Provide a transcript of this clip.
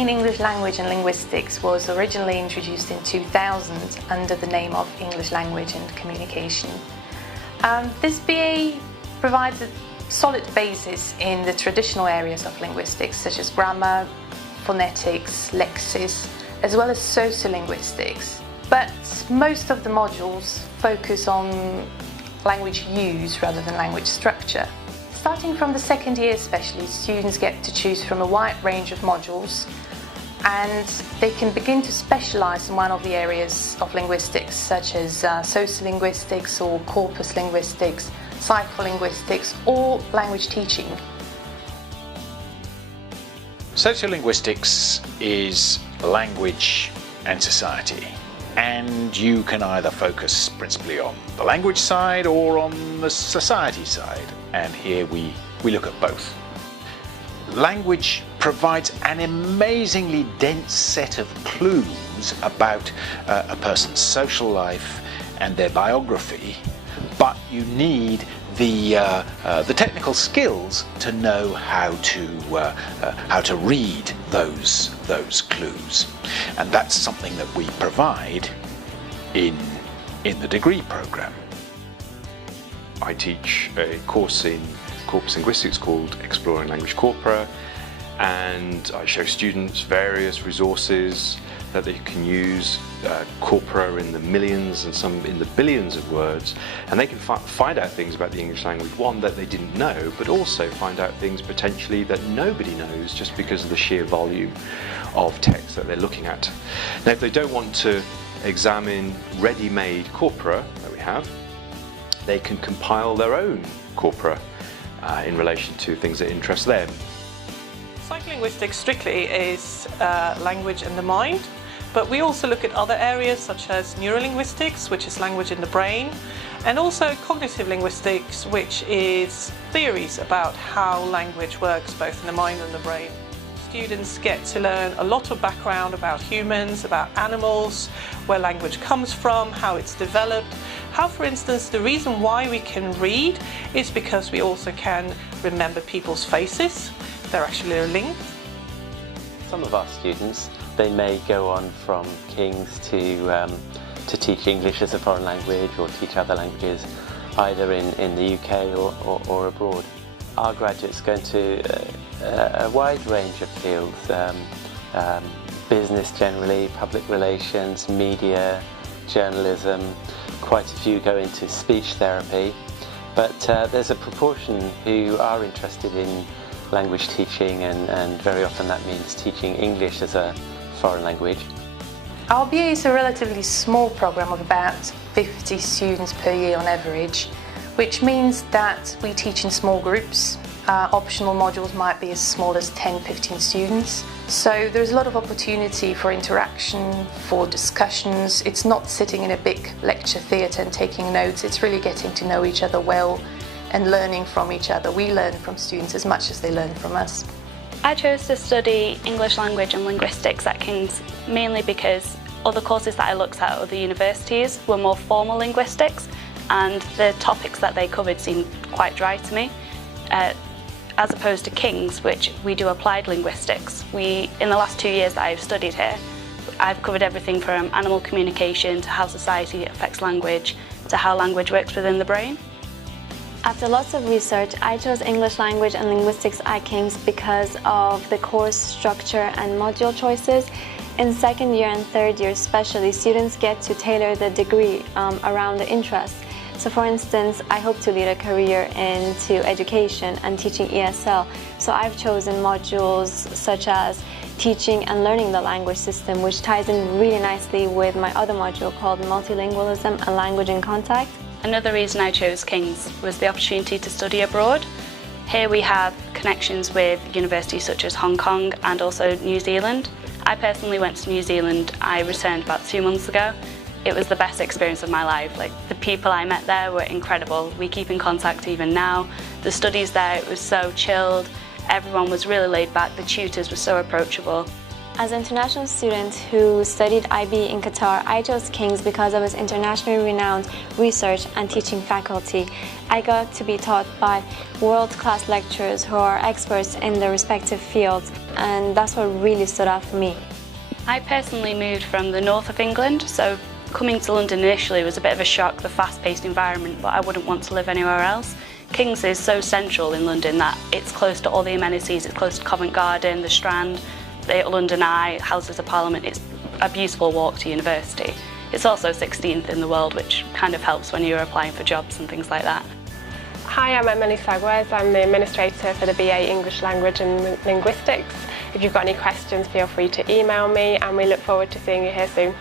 in English Language and Linguistics was originally introduced in 2000 under the name of English Language and Communication. This BA provides a solid basis in the traditional areas of linguistics such as grammar, phonetics, lexis, as well as sociolinguistics. But most of the modules focus on language use rather than language structure. Starting from the second year especially, students get to choose from a wide range of modules, and they can begin to specialise in one of the areas of linguistics such as sociolinguistics or corpus linguistics, psycholinguistics or language teaching. Sociolinguistics is language and society, and you can either focus principally on the language side or on the society side, and here we look at both. Language provides an amazingly dense set of clues about a person's social life and their biography, but you need the technical skills to know how to read those clues, and that's something that we provide in the degree program. I teach a course in Corpus Linguistics called Exploring Language Corpora, and I show students various resources that they can use, corpora in the millions and some in the billions of words, and they can find out things about the English language, one, that they didn't know, but also find out things potentially that nobody knows just because of the sheer volume of text that they're looking at. Now, if they don't want to examine ready-made corpora that we have, they can compile their own corpora in relation to things that interest them. Psycholinguistics strictly is language and the mind, but we also look at other areas such as neurolinguistics, which is language in the brain, and also cognitive linguistics, which is theories about how language works both in the mind and the brain. Students get to learn a lot of background about humans, about animals, where language comes from, how it's developed, how, for instance, the reason why we can read is because we also can remember people's faces. They're actually linked. Some of our students, they may go on from King's to teach English as a foreign language or teach other languages, either in the UK or abroad. Our graduates go into a wide range of fields, business generally, public relations, media, journalism. Quite a few go into speech therapy, but there's a proportion who are interested in language teaching, and very often that means teaching English as a foreign language. Our BA is a relatively small program of about 50 students per year on average, which means that we teach in small groups. Optional modules might be as small as 10-15 students. So there's a lot of opportunity for interaction, for discussions. It's not sitting in a big lecture theatre and taking notes, it's really getting to know each other well and learning from each other. We learn from students as much as they learn from us. I chose to study English Language and Linguistics at King's mainly because other courses that I looked at at other universities were more formal linguistics, and the topics that they covered seemed quite dry to me. As opposed to King's, which we do applied linguistics. In the last 2 years that I've studied here, I've covered everything from animal communication to how society affects language to how language works within the brain. After lots of research, I chose English Language and Linguistics at King's because of the course structure and module choices. In second year and third year especially, students get to tailor the degree around the interests. So for instance, I hope to lead a career into education and teaching ESL. So I've chosen modules such as teaching and learning the language system, which ties in really nicely with my other module called multilingualism and language in contact. Another reason I chose King's was the opportunity to study abroad. Here we have connections with universities such as Hong Kong and also New Zealand. I personally went to New Zealand. I returned about 2 months ago. It was the best experience of my life. The people I met there were incredible. We keep in contact even now. The studies there, it was so chilled. Everyone was really laid back. The tutors were so approachable. As an international student who studied IB in Qatar, I chose King's because of its internationally renowned research and teaching faculty. I got to be taught by world-class lecturers who are experts in their respective fields, and that's what really stood out for me. I personally moved from the north of England, so coming to London initially was a bit of a shock, the fast-paced environment, but I wouldn't want to live anywhere else. King's is so central in London that it's close to all the amenities, it's close to Covent Garden, the Strand, the London Eye, Houses of Parliament. It's a beautiful walk to university. It's also 16th in the world, which kind of helps when you're applying for jobs and things like that. Hi, I'm Emily Sagwes. I'm the administrator for the BA English Language and Linguistics. If you've got any questions, feel free to email me, and we look forward to seeing you here soon.